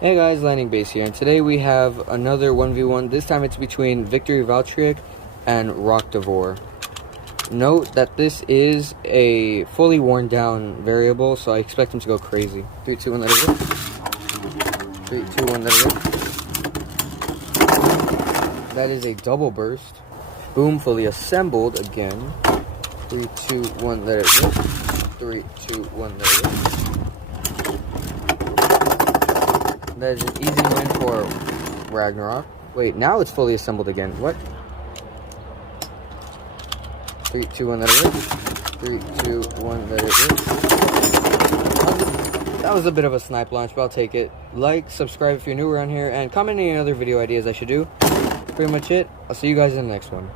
Hey guys, Lightningbeyz here, and today we have another 1v1. This time it's between Victory Valtryek and Ragnaruk. Note that this is a fully worn down variable, so I expect him to go crazy. 3, 2, 1, let it rip. 3, 2, 1, let it rip. That is a double burst. Boom, fully assembled again. 3, 2, 1, let it rip. 3, 2, 1, let it rip. That is an easy win for Ragnaruk. Wait, now it's fully assembled again. What? 3, 2, 1, let it rip. 3, 2, 1, let it rip. That was a bit of a snipe launch, but I'll take it. Like, subscribe if you're new around here, and comment any other video ideas I should do. That's pretty much it. I'll see you guys in the next one.